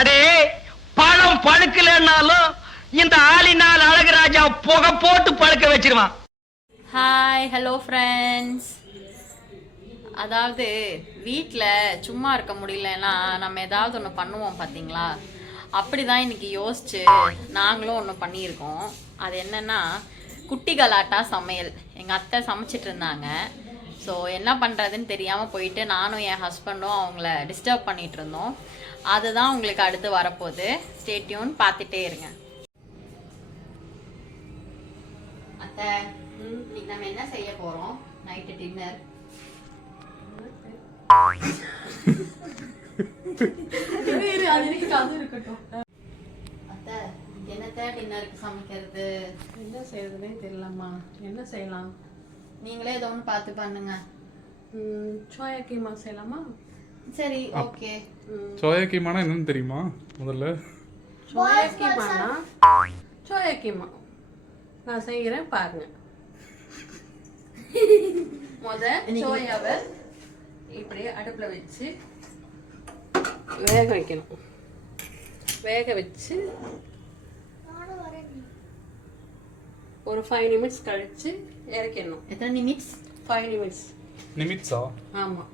அடே பழம் பழுக்கலன்னாலும் இந்த ஆளினால் அழகுராஜா புகை போட்டு பழுக்க வச்சிருவான். Hi hello friends. அதாவது வீட்டில் சும்மா இருக்க முடியலன்னா நம்ம ஏதாவது ஒன்று பண்ணுவோம் பார்த்தீங்களா? அப்படி தான் இன்றைக்கி யோசிச்சு நாங்களும் ஒன்று பண்ணியிருக்கோம். அது என்னென்னா குட்டி கலாட்டா சமையல். எங்கள் அத்தை சமைச்சிட்டு இருந்தாங்க. ஸோ என்ன பண்ணுறதுன்னு தெரியாமல் போயிட்டு நானும் என் ஹஸ்பண்டும் அவங்கள டிஸ்டர்ப் பண்ணிகிட்டு இருந்தோம். அதுதான் உங்களுக்கு அடுத்து வரப்போகுது. ஸ்டே டியூன், பார்த்துட்டே இருங்க. அத்தை, இன்னைக்கு நம்ம என்ன செய்ய போகிறோம்? நைட்டு டின்னர் என்னத்த டின்னருக்கு சமைக்கிறது? என்ன செய்யறதுனே தெரியலம்மா. என்ன செய்யலாம்? நீங்களே ஏதோ ஒன்று பார்த்து பண்ணுங்க. சோயா கீமா செய்யலாமா? சரி, ஓகே. சோயா கீமானா என்னன்னு தெரியுமா? முதல்ல சோயா கீமா நான் செய்கிறேன் பாருங்க. சோயாவை இப்படி அடுப்பில் வச்சு வேக வைக்கணும். வேக வச்சு ஒரு 5 நிமிட்ஸ் கழிச்சு இறக்கிடணும். எத்தனை நிமிட்ஸ்? 5 நிமிட்ஸ். நிமிட்ஸா? ஆமாம்.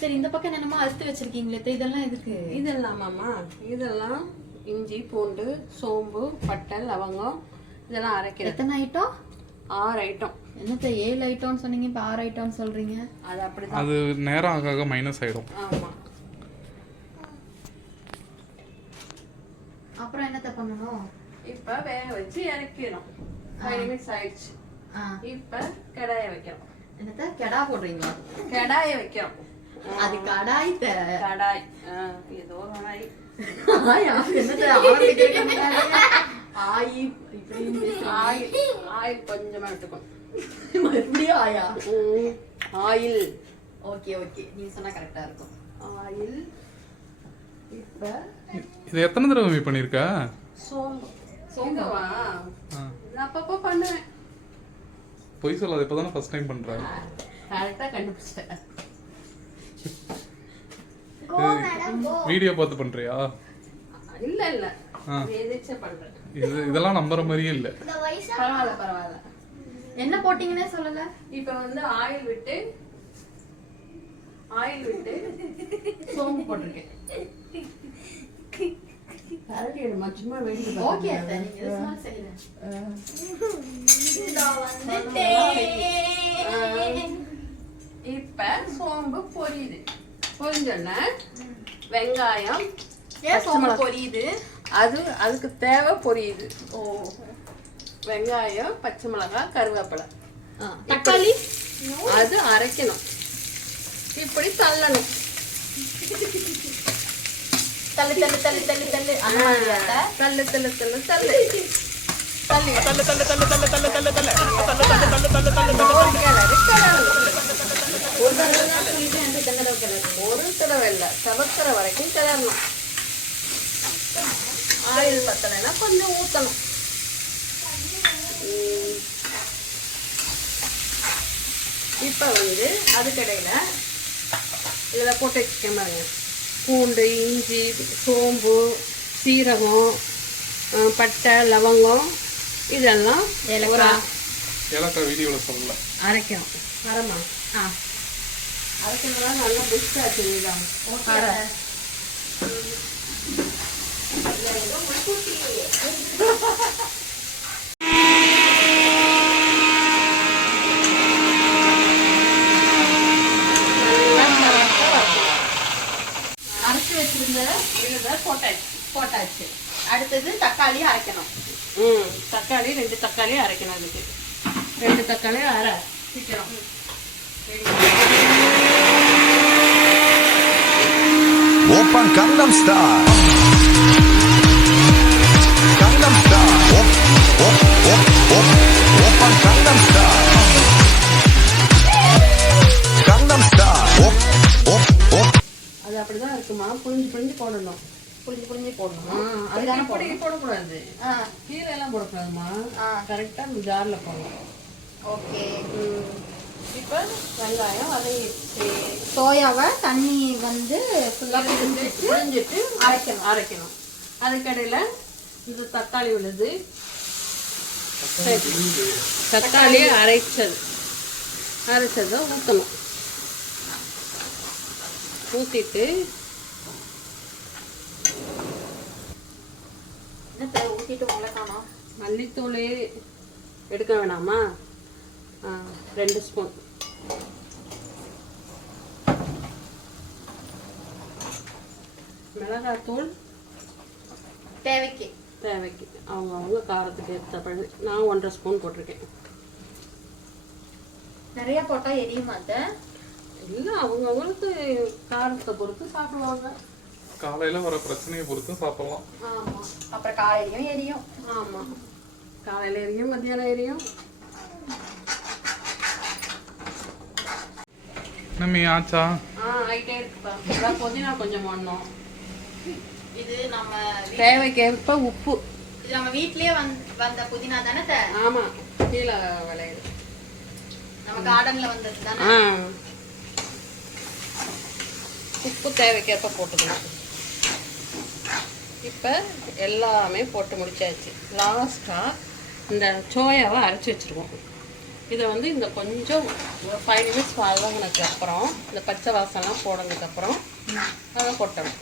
சரி, இந்த பக்கம் என்னமோ அறுத்து வச்சிருக்கீங்களே, இதெல்லாம் எதுக்கு? இதெல்லாமாம்மா, இதெல்லாம் இஞ்சி பூண்டு சோம்பு பட்டை லவங்கம் இதெல்லாம் அரைக்கிறேன். எத்தனை ஐட்டம்? 6 ஐட்டம். என்னத்த 7 ஐட்டம்னு சொன்னீங்க, இப்போ 6 ஐட்டம்னு சொல்றீங்க? அது அப்படிதான். அது நேரம் ஆக ஆக மைனஸ் ஆயிடும். ஆமாம். அப்புறம் என்னத்த பண்ணணும்? இப்போ வேக வச்சு இறக்கிடும். 5 நிமிட்ஸ் ஆயிடுச்சு. இப்போ கடாயை வைக்கிறோம். என்னத்த கெடா போடுறீங்களா? கடாயை வைக்கிறோம். அது கடாய் கடாய் ஏதோ கடாய். ஆயில் கொஞ்சமா எடுத்துக்கணும். மறுபடியும் ஆயா? ஆயில். ஓகே ஓகே, நீங்க சொன்னா கரெக்டா இருக்கும். ஆயில். இப்போ இது எத்தனை தடவை பண்ணிருக்க? சோம்பு. சோம்புவா? நான் அப்பப்போ பண்ணுவேன். பொய் சொல்லாத, இப்பதானே ஃபர்ஸ்ட் டைம் பண்றேன். கரெக்டா கண்டுபிடிச்சிட்டேன். வீடியோ பார்த்து பண்றியா? இல்ல இல்ல, எதிர்ச்சா பண்றேன். இதெல்லாம் நம்புற மாதிரியே இல்ல. பரவாயில்ல பரவாயில்ல. என்ன போட்டீங்கன்னே சொல்லல. இப்ப வந்து ஆயில் விட்டு சோம்பு போட்டிருக்கேன். சும்மா வேடிக்கை. ஓகே அத்தை, நீங்க இது சும்மா செய்யுங்க. இப்ப சோம்பு பொரியுது. பொரிஞ்சோன்னா வெங்காயம். ஏன் சோம்பு பொரியுது? அதுக்கு தேவை பொரியுது. ஓ, வெங்காயம் பச்சை மிளகாய் கருவேப்பிலை தக்காளி அது அரைக்கணும். இப்படி தள்ளணும். தள்ளு தள்ளு தள்ளு தள்ளு தள்ளு அந்த மாதிரி அத்தை. தள்ளு தள்ளு தள்ளு தள்ளு தள்ளி தள்ளு தள்ளு தள்ளு தள்ளு தள்ளு தள்ளு தள்ளு ஒரு தடவை இல்லை, செவக்கிற வரைக்கும் கிளறணும். ஆயில் பத்தலைன்னா கொஞ்சம் ஊற்றணும். இப்போ வந்து அதுக்கடையில் இதில் போட்டு வச்சுக்கேன் பாருங்க. பூண்டு இஞ்சி சோம்பு சீரகம் பட்டை லவங்கம் இதெல்லாம் ஏலக்காய் வீடியோவில் சொல்லல. அரைக்கணும். வரமா? அரைக்கிறதுலாம் நல்லா பெஸ்ட்டாக செய்யலாம். அரைச்சி வச்சிருந்த விழுதை போட்டாச்சு. அடுத்தது தக்காளி அரைக்கணும். தக்காளி 2 தக்காளி அரைக்கணும். அதுக்கு 2 தக்காளி அரை சீக்கிரம். Oppan Gangnam Style. Gangnam Style. Oppan Gangnam Style. Gangnam Style. அது அப்படிதான் இருக்குமா? புளிஞ்சு போடணும். புளிஞ்சு போடணும். அதுதானே போடக்கூடாது. கீரை எல்லாம் போடக்கூடாதுமா. கரெக்டா ஜார்ல போடணும். ஓகே. இப்போ வெங்காயம் வதங்கிடுச்சு. சோயாவை தண்ணி வந்து ஃபுல்லாக புழிஞ்சிட்டு அரைக்கணும். அதுக்கடையில் இந்த தக்காளி விழுது, தக்காளி அரைச்சதை ஊற்றணும். ஊற்றிட்டு ஊற்றிட்டு உங்களை காணோம். மல்லித்தூள் எடுக்க வேணாமா? 2 ஸ்பூன். மிளகாத்தூள் தேவைக்கு அவங்க காரத்துக்கு ஏற்றபடி நான் 1.5 ஸ்பூன் போட்டிருக்கேன். நிறைய போட்டால் எரியுமா அத்தை? இல்லை, அவங்கவுங்களுக்கு காரத்தை பொறுத்து சாப்பிடுவாங்க. காலையில வர பிரச்சனையை பொறுத்து சாப்பிடலாம். ஆமாம் அப்புறம் காலையிலையும் எரியும். ஆமாம், காலையில் எரியும், மத்தியானம் எரியும். நம்ம ஆச்சா ஆகிட்டே இருக்குப்பா. அதான் புதினா கொஞ்சம் பண்ணோம். இது நம்ம தேவைக்கேற்ப உப்பு. இது நம்ம வீட்லயே வந்த புதினா தானே அத்தை? ஆமாம், கீழே விளையுது. நம்ம கார்டன்ல வந்தது தானே? உப்பு தேவைக்கேற்ப போட்டுக்கலாம். இப்போ எல்லாமே போட்டு முடிச்சாச்சு. லாஸ்ட்டாக இந்த சோயாவை அரைச்சி வச்சுருவோம். இதை வந்து இந்த கொஞ்சம் ஒரு 5 நிமிட்ஸ் வதங்கினதுக்கப்புறம் இந்த பச்சை வாசம்லாம் போனதுக்கப்புறம் அதை கொட்டணும்.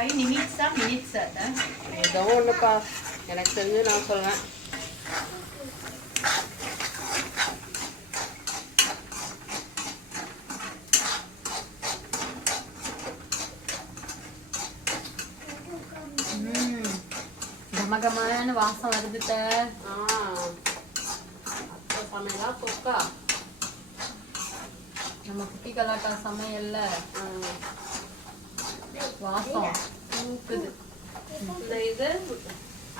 5 நிமிட்ஸா மினிட்ஸா அத்தை? ஏதோ ஒன்றுப்பா, எனக்கு தெரிஞ்சு நான் சொல்கிறேன். கமகமான வாசம் வருது அத்தை. சமையலா தொக்கா நம்ம குட்டி கலாட்டா சமையல்ல வாசம் தூக்குது. இந்த இது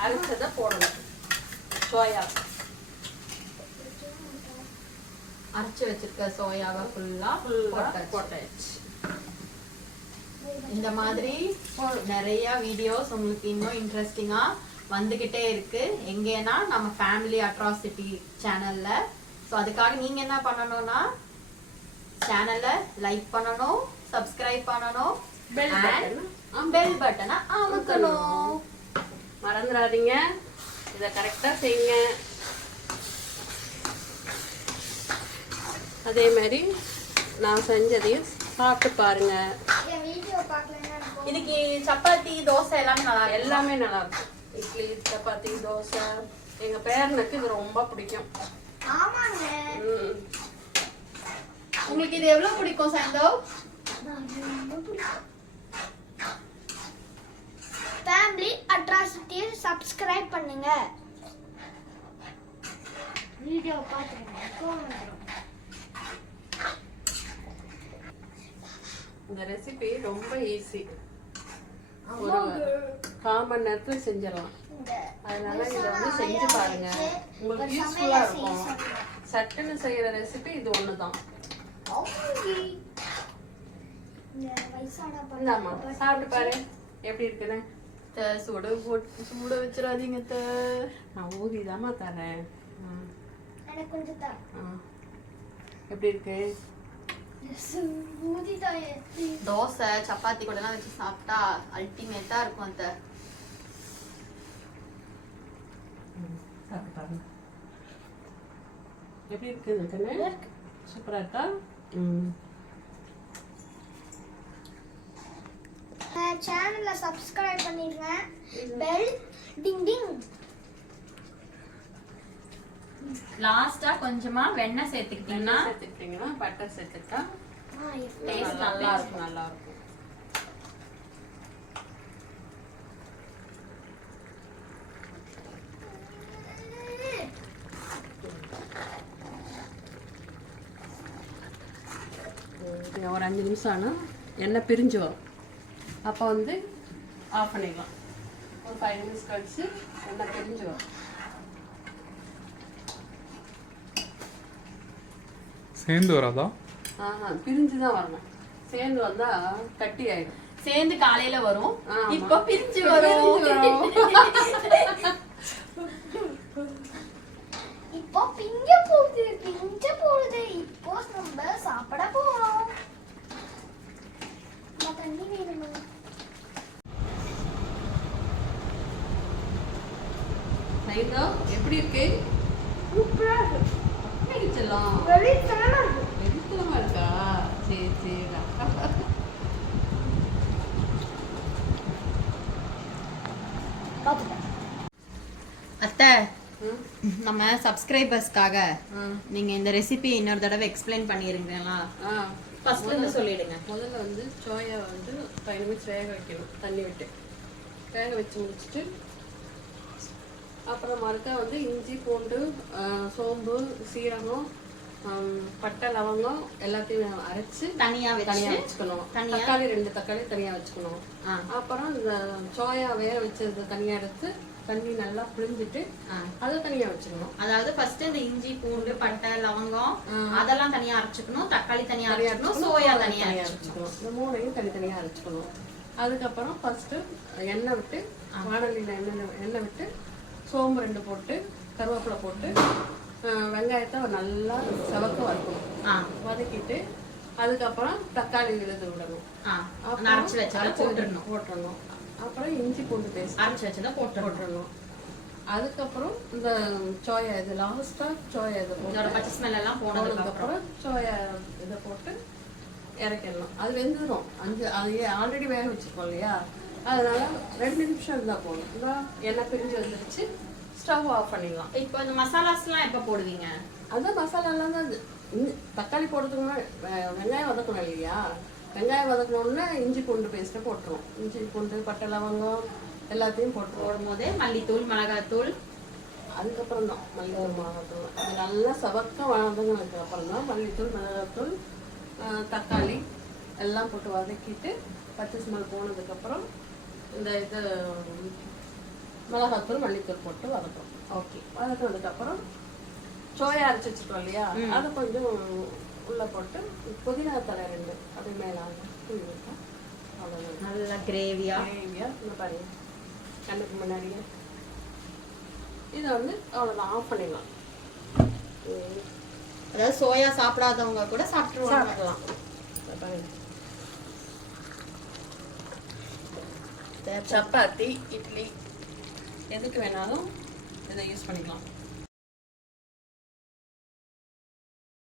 அரைச்சதை போடணும். சோயா அரைச்சு வச்சிருக்க சோயாவை ஃபுல்லா போட்டாச்சு. இந்த மாதிரி நிறைய வீடியோஸ் உங்களுக்கு இன்னும் இன்ட்ரெஸ்டிங்கா வந்துகிட்டே இருக்கு. எங்கன்னா நம்ம ஃபேமிலி அட்ராசிட்டி சேனல்ல. ஸோ அதுக்காக நீங்க என்ன பண்ணணும்னா சேனலை லைக் பண்ணணும், சப்ஸ்கிரைப் பண்ணணும், பெல் பட்டனை அமுக்கணும். மறந்துடாதீங்க, இதை கரெக்டா செய்யுங்க. அதே மாதிரி நான் செஞ்சதையும் சாப்பிட்டு பாருங்க. இதுக்கு சப்பாத்தி தோசை எல்லாமே நல்லா இருக்கு. எல்லாமே நல்லா இருக்கும். இட்லி, சப்பாத்தி, தோசை. எங்க பேரனுக்கு இது ரொம்ப பிடிக்கும். உங்களுக்கு இது எவ்வளவு பிடிக்கும் சந்தோ? ஃபேமிலி அட்ராசிட்டி சப்ஸ்கிரைப் பண்ணுங்க. வீடியோ பாத்துங்க. இந்த ரெசிபி ரொம்ப ஈஸி. ஒரு 1/4 மணி நேரத்துல செஞ்சிடலாம். அதனால இதை வந்து செஞ்சு பாருங்க, உங்களுக்கு யூஸ்ஃபுல்லா இருக்கும். சட்டுன்னு செய்யற ரெசிபி இது ஒண்ணுதான். இந்தாம்மா, சாப்பிட்டு பாரு எப்படி இருக்குன்னு. சூட வச்சிடாதீங்க. நான் ஊதிதாம்மா தரேன். எனக்கு கொஞ்சம் தா. எப்படி இருக்கு? தோசை சப்பாத்தி கூட எல்லாம் வச்சு சாப்பிட்டா அல்டிமேட்டா இருக்கும். அந்த எப்படி இருக்கு? சூப்பரா இருக்கா? சேனலை சப்ஸ்கிரைப் பண்ணிருங்க. பெல் டிங் டிங். லாஸ்டா கொஞ்சமா வெண்ணெய் சேர்த்துக்கிட்டீங்கன்னா பட்டர் சேர்த்துக்கிட்டா டேஸ்ட் நல்லா இருக்கும். நல்லா இருக்கும். ஒரு 5 நிமிஷம் ஆனால் எண்ணெய் பிரிஞ்சு வரும். அப்போ வந்து ஆஃப் பண்ணிடலாம். ஒரு 5 நிமிஷம் கழிச்சு எண்ணெய் பிரிஞ்சு வரும். சேர்ந்து வராதா? பிரிஞ்சு தான் வரணும். சேர்ந்து வந்தா கட்டி ஆயிடும். சேர்ந்து காலையில வரும், இப்ப பிரிஞ்சு வரும். இப்போ இப்போ பிஞ்ச போடுது. இப்போ நம்ம சாப்பிட போறோம். தண்ணி வேணுமா? நைட்டா எப்படி இருக்கு? சூப்பரா இருக்கு. எப்படி செல்லம்? வெளிச்சமா இருக்கு. வெறித்தனமா இருக்கா? சரி சரிடா. பாத்துட்டேன். அத்தை, ம், நம்ம சப்ஸ்கிரைபர்ஸ்க்காக ம். நீங்க இந்த ரெசிபி இன்னொரு தடவை எக்ஸ்பிளைன் பண்ணிருங்களா? ஆ, ஃபர்ஸ்ட்ல இருந்து சொல்லிடுங்க. முதல்ல வந்து சோயா வந்து 5 நிமிஷம் வேக வைக்கணும் தண்ணி விட்டு. வேக வச்சு முடிச்சுட்டு அப்புறம் மறுக்கா வந்து இஞ்சி பூண்டு சோம்பு சீரகம் பட்டை லவங்கம் எல்லாத்தையும் அரைச்சு தனியா தனியா வச்சு வச்சுக்கணும். தனியா? தக்காளி 2 தக்காளி தனியா வச்சுக்கணும். ஆ. அப்புறம் இந்த சோயா வேக வச்சது தனியா எடுத்து தண்ணி நல்லா புளிஞ்சிட்டு ஆ. அதை தனியா வச்சுக்கணும். அதாவது ஃபர்ஸ்ட் இந்த இஞ்சி பூண்டு பட்டை லவங்கம் அதெல்லாம் தனியா அரைச்சுக்கணும், தக்காளி தனியா அரைச்சுக்கணும், சோயா தனியா அரைச்சுக்கணும். இந்த மூணையும் தனித்தனியா அரைச்சுக்கணும். அதுக்கப்புறம் ஃபர்ஸ்ட் எண்ணெய் விட்டு வானலியில் எண்ணெய் விட்டு சோம்பு 2 போட்டு கருவேப்பிலை போட்டு வெங்காயத்தை நல்லா செவக்க வதக்கணும். வதக்கிட்டு அதுக்கப்புறம் தக்காளி விழுது விடணும். அரைச்சு வச்சதை போட்டுடணும். அப்புறம் இஞ்சி பூண்டு பேஸ்ட் அரைச்சு வச்சதை போட்டுடணும். அதுக்கப்புறம் இந்த சோயா இது லாஸ்டா சோயா இது இதோட பச்சை ஸ்மெல் எல்லாம் போனதுக்கு அப்புறம் சோயா இதை போட்டு இறக்கிடணும். அது வெந்துடும். அது ஆல்ரெடி வேக வச்சிருக்கோம் இல்லையா, அதனால 2 நிமிஷம் இருந்தால் போதும். இந்த எண்ணெய் பிரிஞ்சு வந்துருச்சு, ஸ்டவ் ஆஃப் பண்ணிடலாம். இப்போ இந்த மசாலாஸ்லாம் எப்போ போடுவீங்க? அதான் மசாலாலாம் தான் தக்காளி போடுறதுக்கு முன்னாடி வெங்காயம் வதக்கணும் இல்லையா, வெங்காயம் வதக்கணுன்னா இஞ்சி பூண்டு பேஸ்ட்டை போட்டுருவோம். இஞ்சி பூண்டு பட்டை லவங்கம் எல்லாத்தையும் போட்டுருவோம். போடும்போது மல்லித்தூள் மிளகாத்தூள் அதுக்கப்புறம் தான் மல்லித்தூள் மிளகாத்தூள் அது நல்லா சவக்க வதங்கினதுக்கு அப்புறம் தான் மல்லித்தூள் மிளகாத்தூள் தக்காளி எல்லாம் போட்டு வதக்கிட்டு பச்சை ஸ்மெல் போனதுக்கப்புறம் இந்த இது மிளகாத்தூள் மல்லித்தூள் போட்டு வதக்கும். ஓகே, வதக்கினதுக்கப்புறம் சோயா அரைச்சி வச்சுருக்கோம் இல்லையா, அதை கொஞ்சம் உள்ளே போட்டு புதினா தலை 2 அப்படி மேலே அவ்வளோதான். நல்லா கிரேவியா இந்த பாருங்க கண்ணுக்கு முன்னாடியே. இதை வந்து அவ்வளோதான், ஆஃப் பண்ணிடலாம். அதாவது சோயா சாப்பிடாதவங்க கூட சாப்பிட்டுருவாங்க. சாப்பிடலாம். சப்பாத்தி இட்லி எதுக்கு வேணாலும் இதை யூஸ் பண்ணிக்கலாம்.